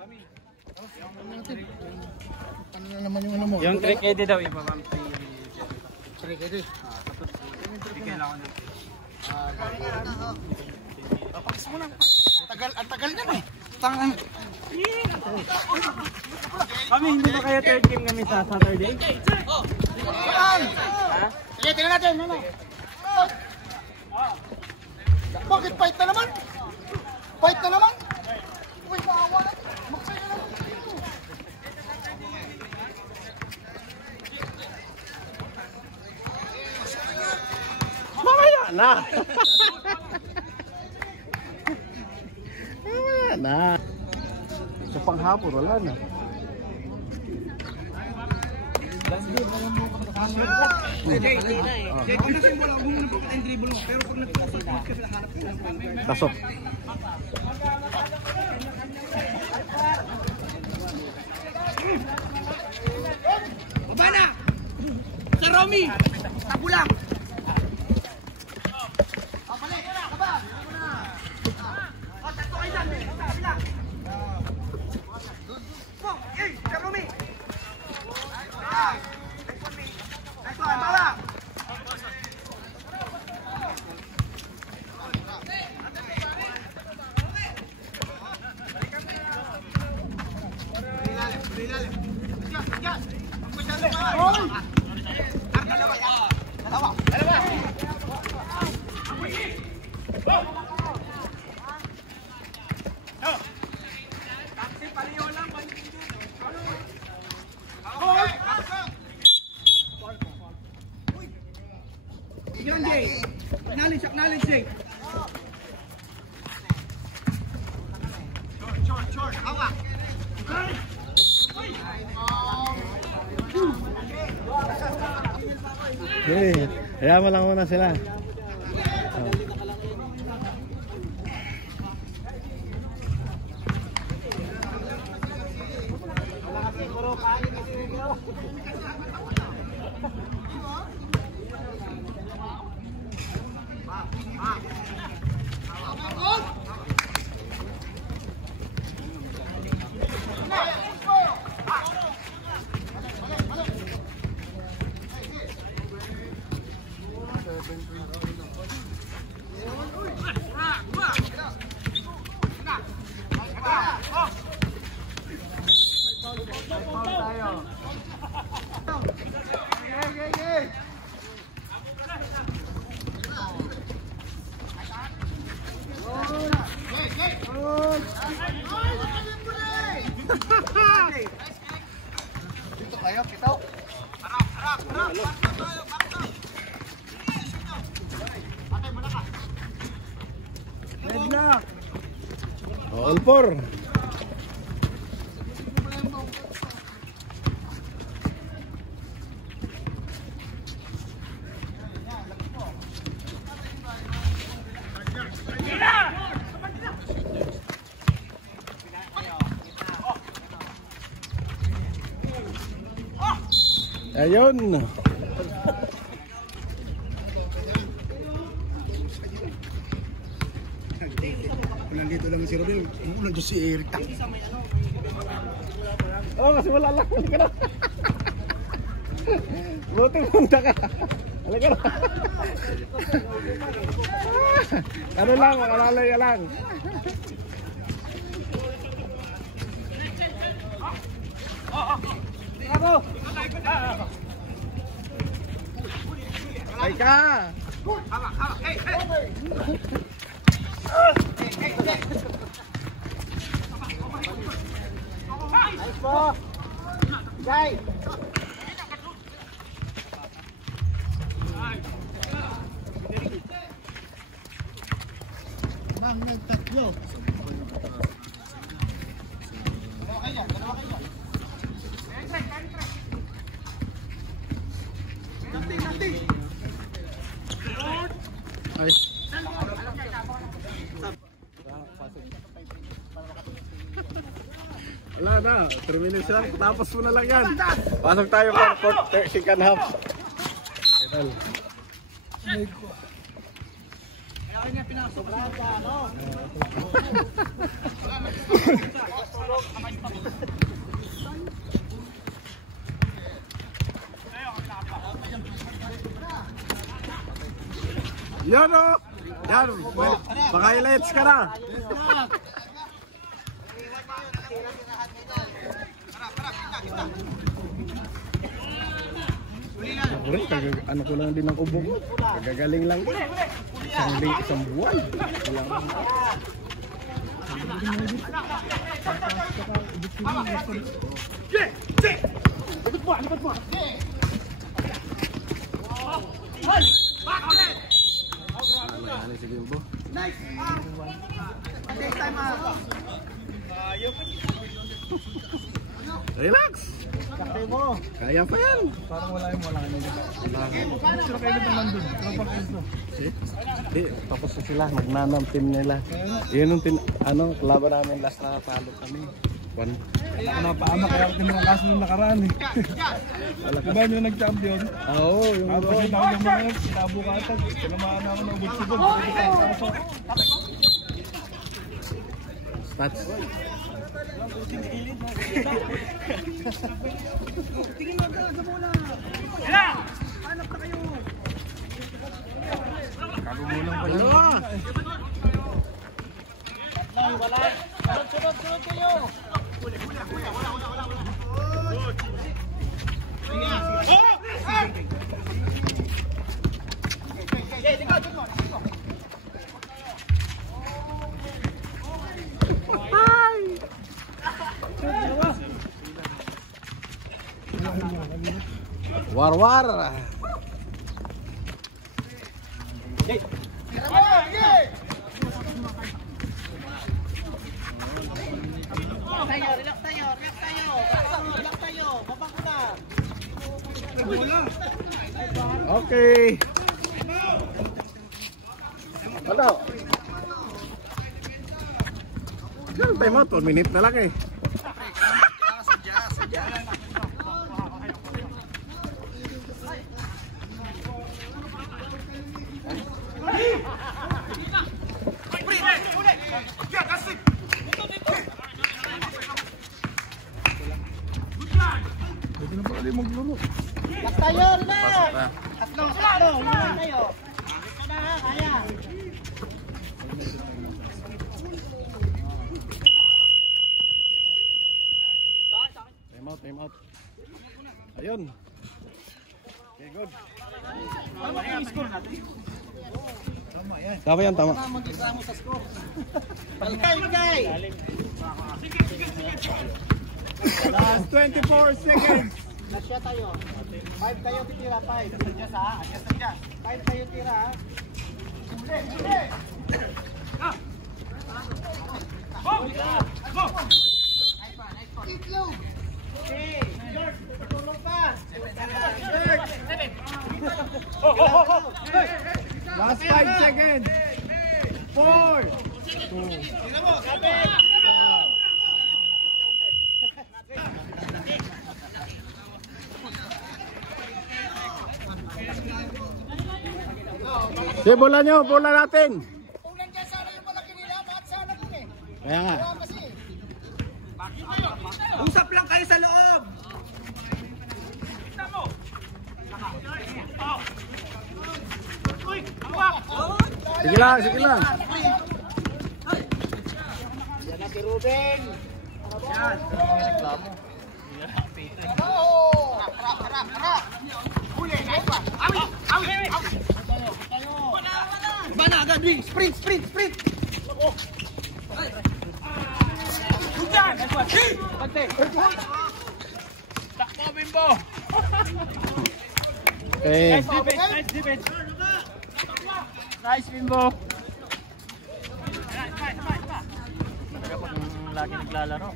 Ano na naman yung ano mo? Yung trick edit daw iba ma'am. Trick edit. Tapos kailangan na. Pakis mo lang. Ang tagal niyan eh. Tangan. Kami hindi ba kayo third game kami sa Saturday? Saan? Sige, tingnan natin. Ano? Bakit fight na naman? Fight na naman? Uy, maawa na. Magsaya na. Mamaya na. Mamaya na. Sa panghapon, wala na. Pasok. Baba na! Sa Romy! Tago lang! Balik! Baba! Tatlo kayo dyan! Kabila! Hey! Sa Romy! Next one! Baba! Acknowledge, Jay. Short. Hawak. Okay, hayaan mo lang muna sila. Dito kayo, kita. Harap. All four. Ayun. Nandito lang si Rodel. Nandiyo si Eric. Oh, kasi wala lang. Halika na. Buti punta ka. Halika na. Ano lang, makalala ka lang. Ay ka! Hawak. Hey! Nice po! Guy! Mang nagtatlo. Dalawa kayo. Nanti. Ay. Wala na, 3 minutes lang, tapos mo na lang yan. Pasok tayo for second half. Vital. Kaya niya pinasok. Yan o. Yan. Paka-highlights ka na. Ano ko lang din ang ubo ko. Kagagaling lang. Isang buwan. Relax. Kaya pa yan. Parang wala yung wala kanina. Sila kayo naman doon. Tapos na sila, magnanam team nila. Yun yung laban namin last na natalo kami. One. Wala ko na paama kaya ako tinunong kaso nung nakaraan eh. Diba nyo nag-champion? Oo, yung Tapos yung tawag ng mga tabo ka ata. Tinamaan ako ng ubod-subod. stats. Tingin mo ka sa bola. Hanap na kayo. Kagumulang pa yun. Wala. Sunod kayo. War. Relax tayo. Babang ko na. Okay. Ano? Ganun time out, 1 minute na lang eh. Pwede na pala maglaro. Relax tayo, relax. Tatlong tayo. Ito na, kaya. Time out. Ayun. Okay, good. Tama yung score natin. Tama yan, tama. Mag-reklamo sa score. Bigay. Last 24 seconds. Nasya tayo. 5 tayo titira, 5. Adjust ha, adjust. 5 tayo tira ha. Huli. Go! Keep you! Okay, George, tutulong pa. Last 5 seconds. 4. Tingnan mo, kapit! Sige, bola nyo, bola natin. Kung nandiyan sana yung malaki nila, bakit sana dun eh? Kaya nga. Kaya kasi. Usap lang kayo sa loob. Sige lang. Yan na si Ruben. Yan. Reklamo. Harap. Huli, nice one. Awi. Iba na agad, sprint. Pagte. Takbo, Bimbo. Okay. Nice defense. Nice, Bimbo. Talaga pag lagi naglalaro.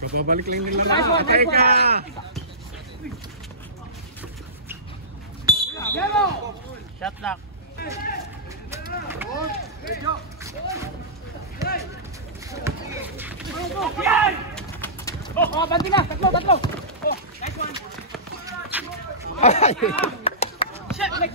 Babalik lang nila. Teka. Shot lock. Oh, banti na. Tatlo. Oh, nice one. Ay. Shit, balik.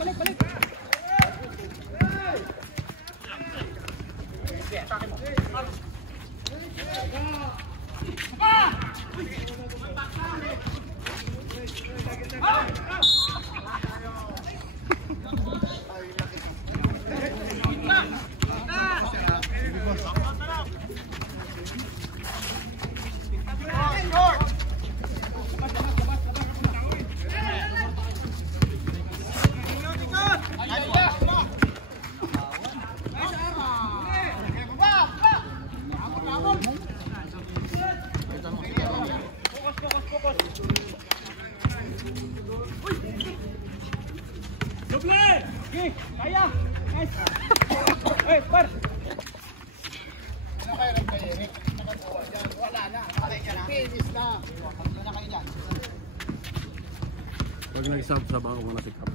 Pag nag-sub, sabaw mo na si Cap.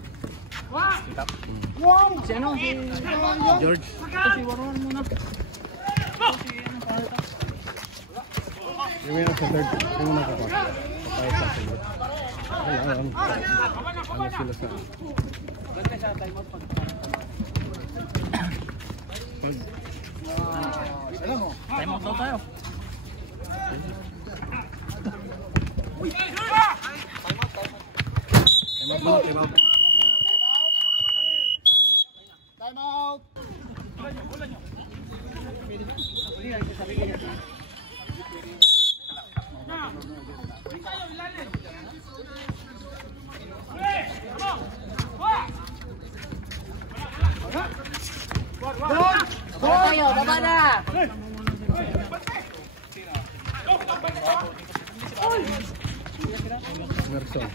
Wow! Si ano? George. Ito si Warwan muna. Yung yung sa third. Yung muna ka pa. Kahit sa third. Ano sila sa... Ganda siya, time out pag... Time out daw tayo. Time out. Time out! Baba tayo, baba na! Merson.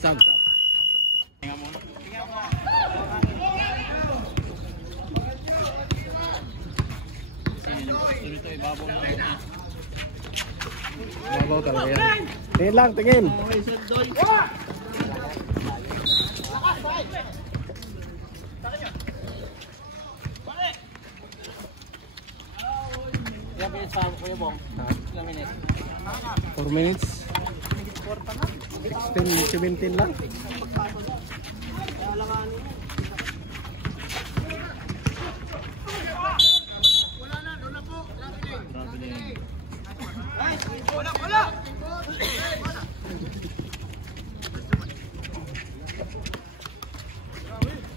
Sab. Babaw talaga yan. Tingin lang, tingin. Ilang minutes pa, Kuya Bong? Ilang minutes? 4 minutes. 16, 17 lang.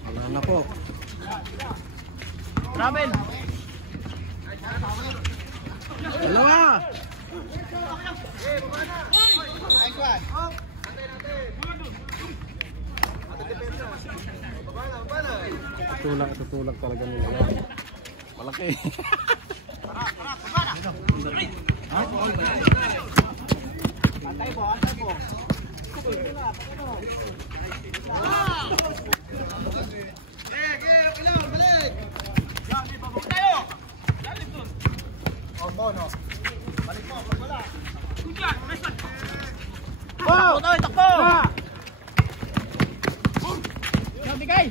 Wala na po. Travel! Dalawa! Tutulak talaga nila yan. Malaki. Takbo tayo, takbo! Nabigay!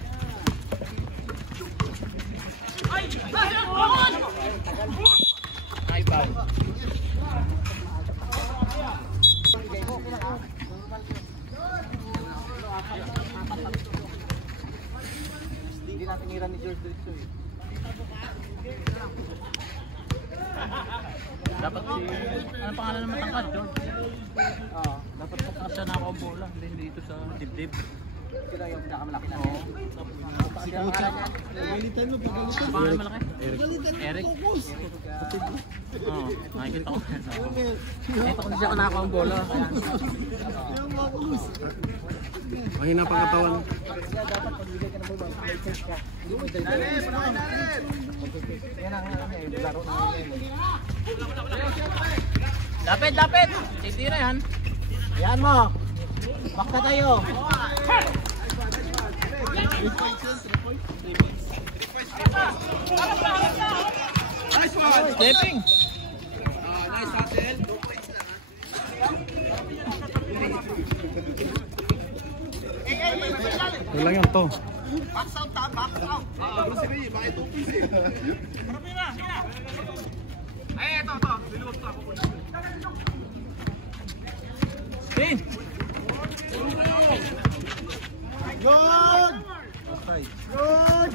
Ay, bang! Hindi natin ngira ni George dito eh. Dapat si... Anong pangalan ng matangkad, George? Dapat siya nakaw bola, hindi dito sa dibdib. Sino yung pinakamalaki na? Oo. Si Kucha. Pagalitan mo, pagalitan mo. Pangalan malaki? Eric. Oo, nakikita ko. Ito kung siya nakaw ang bola. Ang hina pagkatawan. Dapat pagbigay ka ng bola, may chance ka. Hindi mo dahil. Yan ang laro na yun. Dapit! Titira yan. Yan mo. Bakta tayo. Stepping. Nice hustle. 2 points lang. Ito lang yan to. Box out, box out! Ay, ito. Biluwag to ako. Spin. Yun! Yun!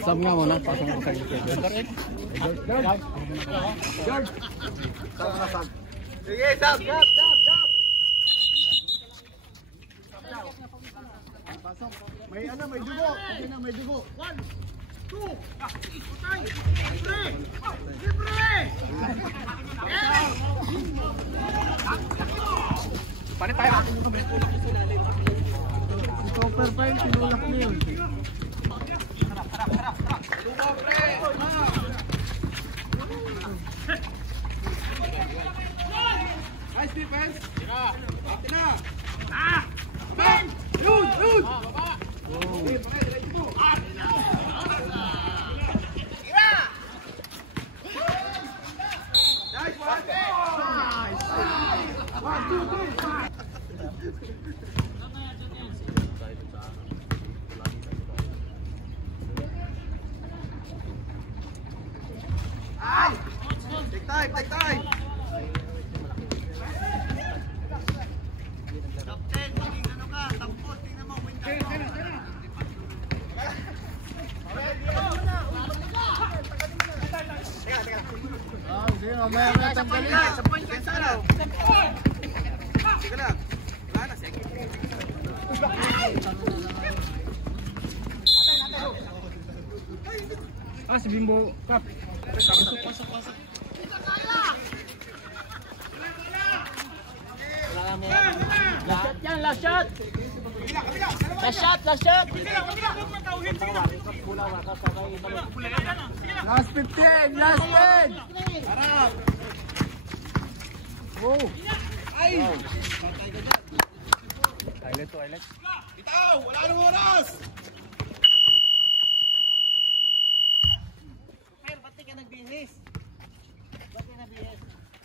Sab nga muna. Pasang ko sa gilid. George! Sige, sab! Pasok. May dugo. Okay na, may dugo. 1, 2, 3, libre! Paano tayo? Super fine, sinulak na yun. Nice defense. Ate na. Take time. Sige, mamaya na tanggalin. Sa point ka sana. Sige lang. Wala na, sige. Si Bimbo Cup. Pasok. Last shot. Last 15! Last 10! Harap. Wow! Ay! Toilet. Bitaw! Wala nang oras!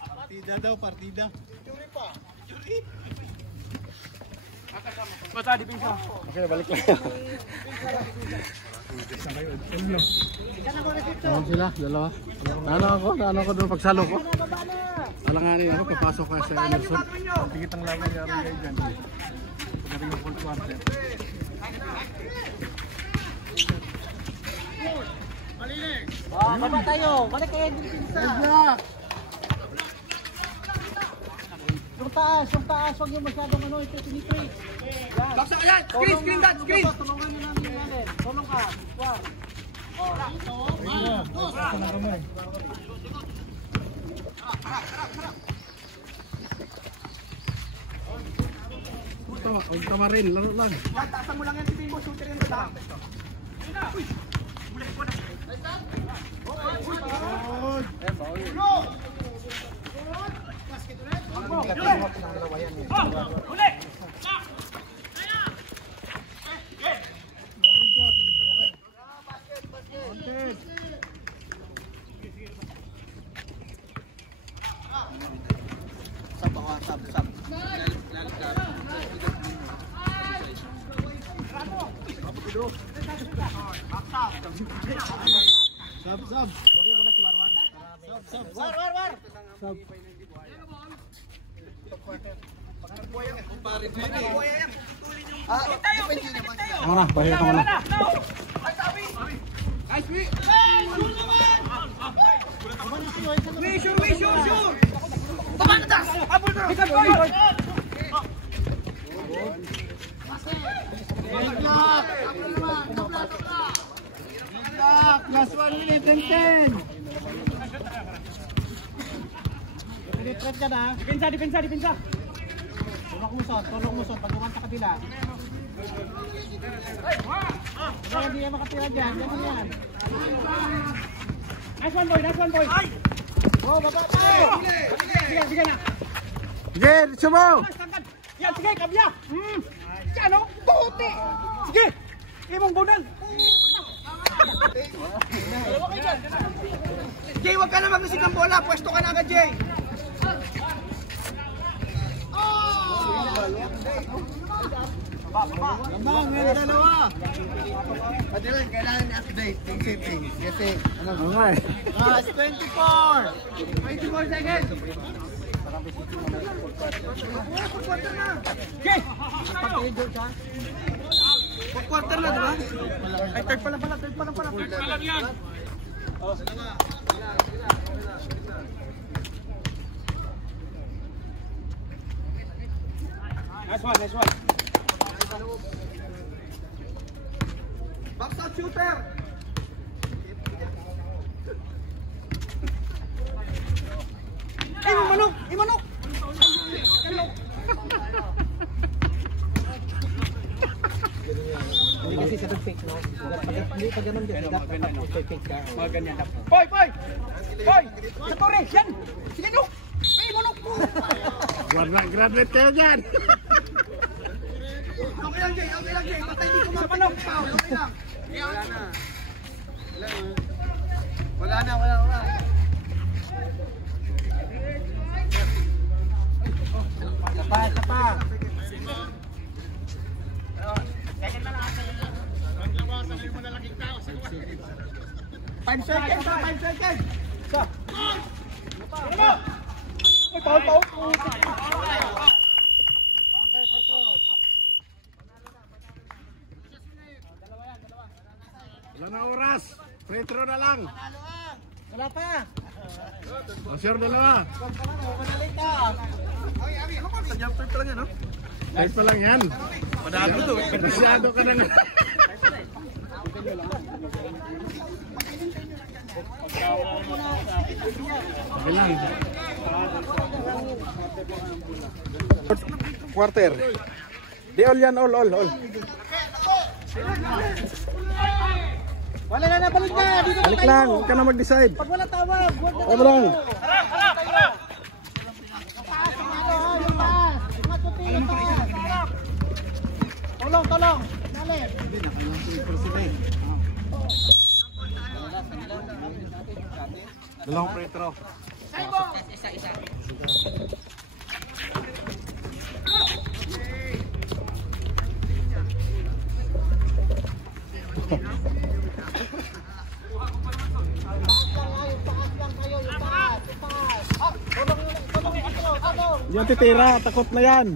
Partida daw, partida. Okay, balik lang. Tawag sila, dalawa. Ano ako doon pagsalo ko? Alanganin ako, papasok ka sa Emerson. Tigit ang laban ni Aaron Gay dyan. Pagdating ng full quarter. Baba tayo. Balik kayo din pinsa. Yung taas. Huwag yung masyadong ito, tinitri. Baksa ka yan! Screen that! Screen! Tulungan nyo namin yung natin. Tulong ka. Wow. Ito na kamay. Huwag ka marin, laro lang. Taasan mo lang yan si Bimbo. Shooter yan ba? Sab. Ano na, bahaya ka na. Nice, we! Sure! Tumantas! Abol na! Pick up, boy! Last 1 minute and 10. Retreat ka na. Depensa. Tulong mo son. Pag sa kabila. Kaya hindi yan makatira dyan. Ganun yan. Nice one, boy. Oh, baba tayo. Sige na. Sige, sumo! Yan, sige, kabya. Ano? Puti. Sige. Imong bunan. Jay, wag ka na maglisik ng bola. Pwesto ka na agad, Jay. Lamang, may dalawa. Padilan, kailangan i-update. Ting. Kasi, Okay. Last 24. 24 seconds. Okay. Quarter na, diba? Ay, third pa lang pala. Nice one. Box out shooter. Imanok. Kasi sa fake, no? Hindi pa ganun din. Dapat fake ka. Mga ganyan. Boy! Sa Torres! Yan! Sige nyo! Ay, manok mo! Graduate kayo dyan. Okay lang, Jay. Patay di ko mapanok. Okay lang. Wala na. Isa pa! 5 seconds! 5 seconds! Isa! Ay, paul! Wala na oras. Free throw na lang. Wala pa! O, sure, dalawa. Kahit pa lang yan. Madami to. Masyado ka na. Okay lang. Quarter. Di all yan, all. Wala na, balik na! Dito na Balik tayo! lang, huwag ka na mag-decide. Pag wala tawag, huwag na Ano lang? Tolong! Dali! Dalawang free throw. Yan titira, takot na yan.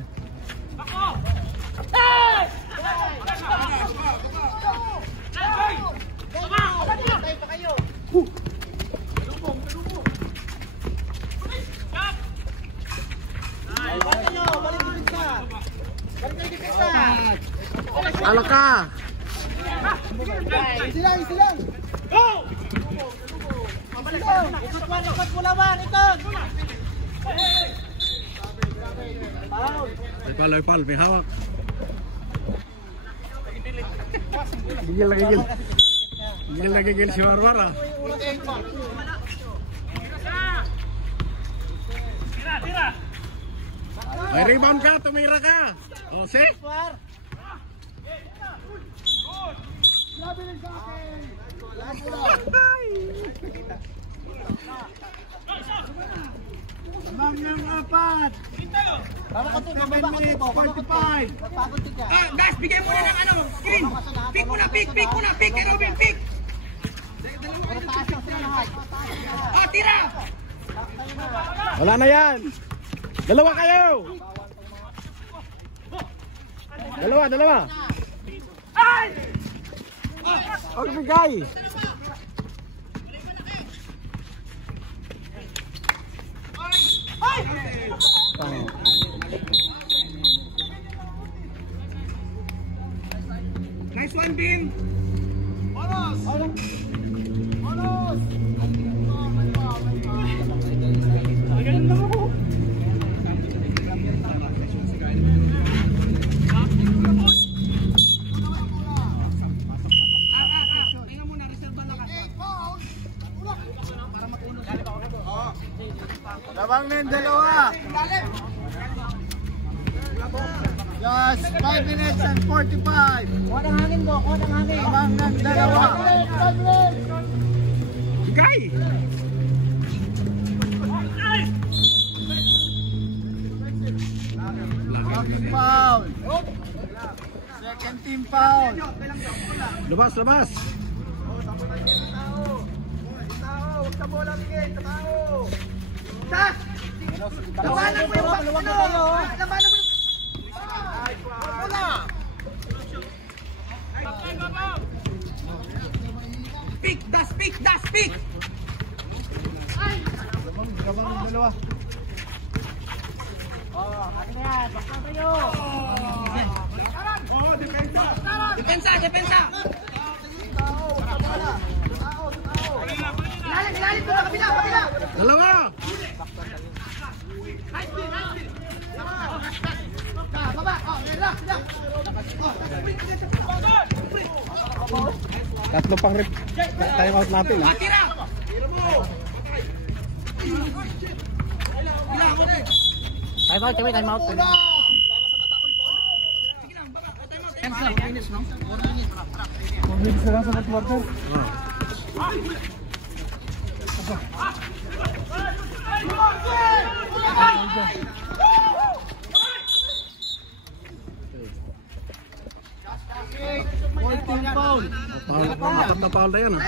Talo ka. Easy lang. Ikot mo naman, ikot! Ay, pal, may hawak. Gigil. Gigil si Warwar ah. May rebound ka, tumira ka. O, see? Mangang apat. 7 minutes 45. Guys, bigay mo na ng ano, screen! Pick muna, pick! Kay Robin, pick! Tira! Wala na yan. Dalawa kayo. Dalawa. Huwag bigay. Nice one, Bim! Labang na yung dalawa. Just 5 minutes and 45. Kuha ng hangin mo, Labang ng dalawa. Bigay. Foul. Second team foul. Labas. Labanan mo yung baklo! Labanan mo yung... Pick! Das pick! Labang ng dalawa. Depensa! Ilalim ko na! Kabila! Dalawa. Baba! Relax! Tatlo pang time out natin ha. Time out, time out. Mabilis na lang sa networker. Apat na foul na yun ha.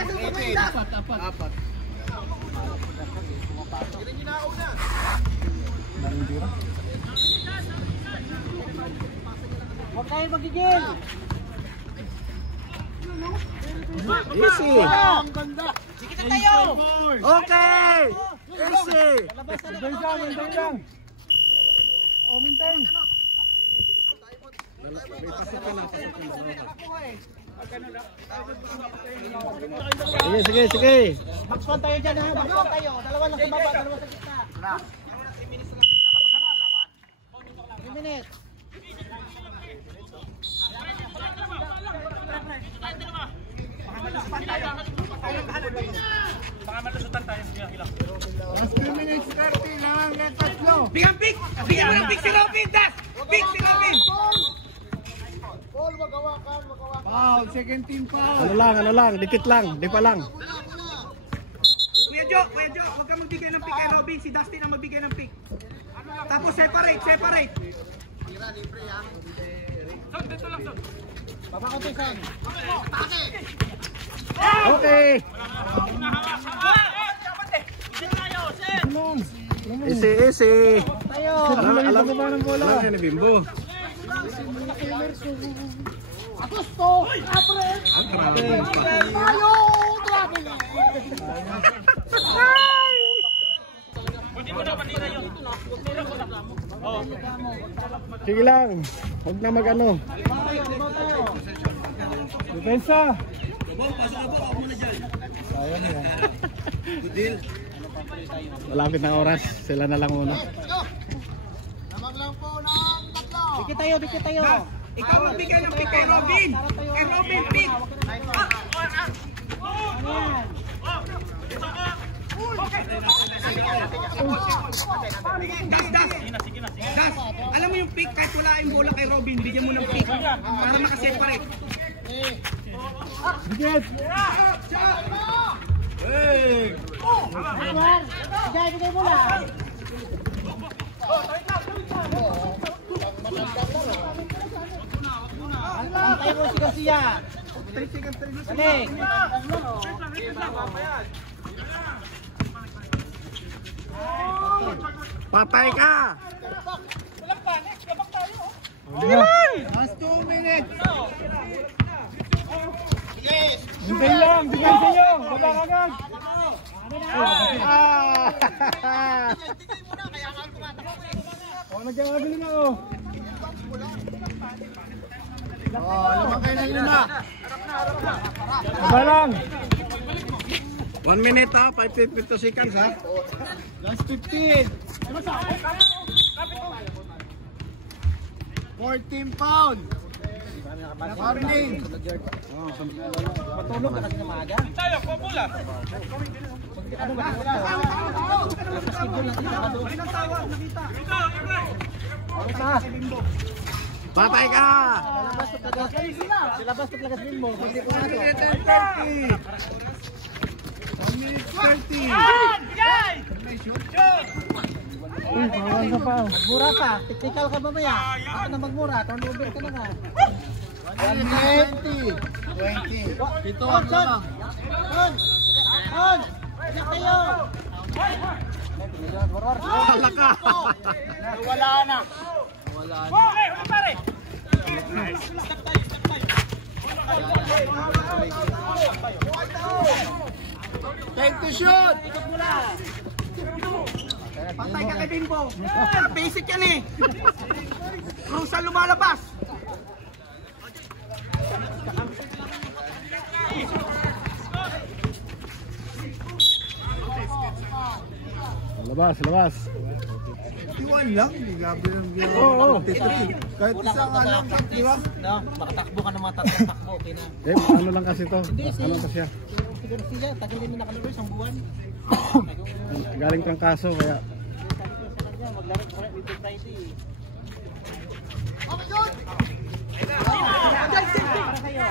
Huwag kayo magigil. Easy. Ang ganda. Sige na tayo. Okay. Easy. Hintay lang, hintay lang. O, hintay. Sige, sige, sige. Max 1 tayo dyan ha. Max 1 tayo. Dalawa lang sa baba, dalawa sa gitna. 3 minutes. Last 2 minutes 30 lang. Let us go. Bigyan pick! Bigyan mo ng pick si Robin! Das! Pick si Robin! Paul, magawa ka. Foul, second team foul. Ano lang, dikit lang, di pa lang. Kuya Jo, huwag kang magbigay ng pick kay Robin. Si Dustin ang magbigay ng pick. Tapos separate. Papakotisan. Okay. Easy. Tayo! Alam mo ba ng bola? Alam niya ni Bimbo. Agusto. April. Tayo. Travel. Sige lang. Huwag na mag-ano. Depensa. Malapit ng oras. Sila na lang una. Namag lang po ng tatlo. Bigyan tayo. Ikaw magbigay ng pick kay Robin. Kay Robin, pick. Ano yan? Das, alam mo yung pick, kahit wala yung bola kay Robin, bigyan mo ng pick para makaseparate. Bigit. Bigay mo lang. Antay mo si Garcia. Balik. Patay ka! Last 2 minutes. Hintay lang, bigay sa inyo. Wala ka agad. O, nagkakabili na ako. Lamang kayo ng lima. Iba lang. 1 minute ha, 5:52 seconds ha. Last 15. 14 pound. Warning. Matulog ka kasi na maaga. Patay ka! Silabas talaga sa mo. Hindi ko nato. 1 minute 30. Uy, kawan ka pa. Magmura ka. Technical ka mamaya. Ako na magmura. Turnover ka na nga. 20. Dito. On! Balik tayo! Wala ka! Wala na. Time to shoot. Patay ka kay Bimbo. Basic yan eh. Crucial lumalabas. Labas. 1 lang. Grabe lang yun. Oo. Kahit isang alam, di ba? No, makatakbo ka ng mga tatlong takbo, okay na. Ano lang kasi to? Ano pa siya? Siguro sila, tagal din na nakalaro, isang buwan. Galing trangkaso kaya. Maglaro ko rin dito Friday. Okay, good! Patay ka.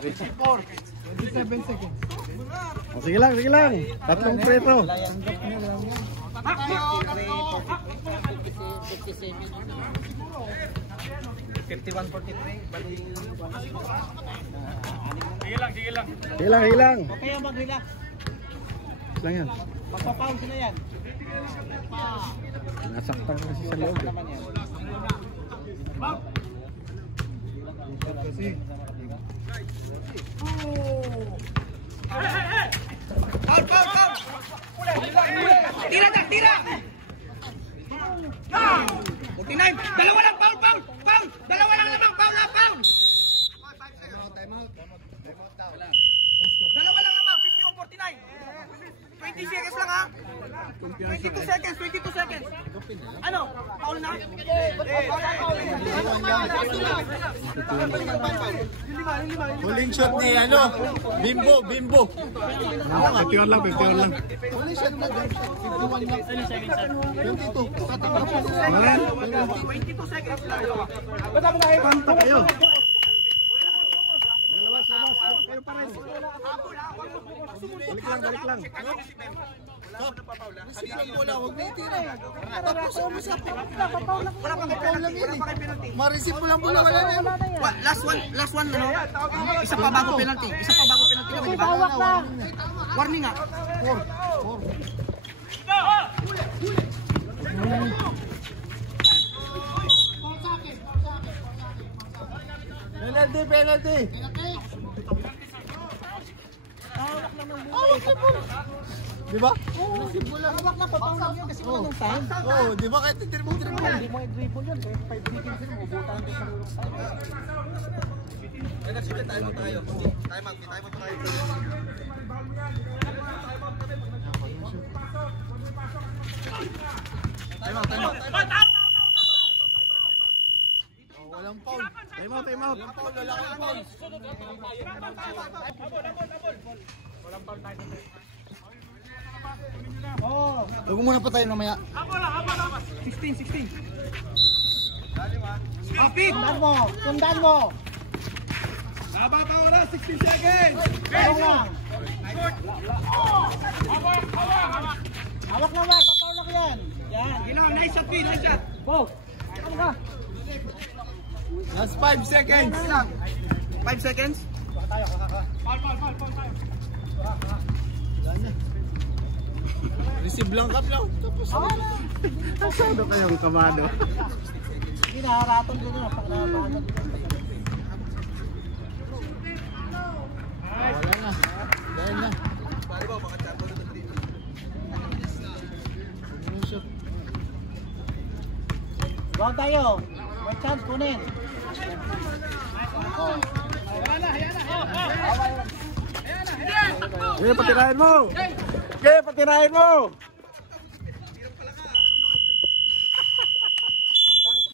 27 seconds. Oh, sige lang, sige lang. Tatlong preto. 51-43, bali. Hilang. Kaya mag-relax. Lang yan. Magpapaw sila yan. Nasaktan kasi sa loob. Eh. Naman yan. Kasi. Tira! 49! Dalawa lang, foul! Dalawa lang naman, foul! Dalawa lang naman, 51-49! 20 seconds lang ha! 22 seconds! Ano? Foul na? Huling shot ni ano? Bimbo. 51 lang. Huling shot na 51 lang. 22. 22 seconds lang. Panta kayo. Balik lang. Nasirang bola, huwag na itira. Tapos umusap. Wala kang foul lang yun eh. Ma-receive mo lang bola, wala na yun. Last one, ano? Isa pa bago penalty naman, di ba? Warning nga. 4. Penalty. Di ba? Hawak na papawag yan kasi wala ng time. Oo, di ba kahit dribble. Hindi mo i-dribble yan. 5 seconds yun, mabutan din sa ulong tayo. Walang foul. Time out. Wala kang foul. Huwag muna pa tayo mamaya. 16. Sundan mo. Haba ka oras, 16 seconds. Hawak lang. Hawak lang, Mar. Papawag yan. Yan. Nice shot. Go. Ano ka? Last 5 seconds. 5 seconds. Receive lang kap lang. Tapos Ano kayong kamado? Hindi, nakaraton ko na. Pag nakaraton. wala na. Dahil na. Go tayo. May chance kunin. Patirahin mo!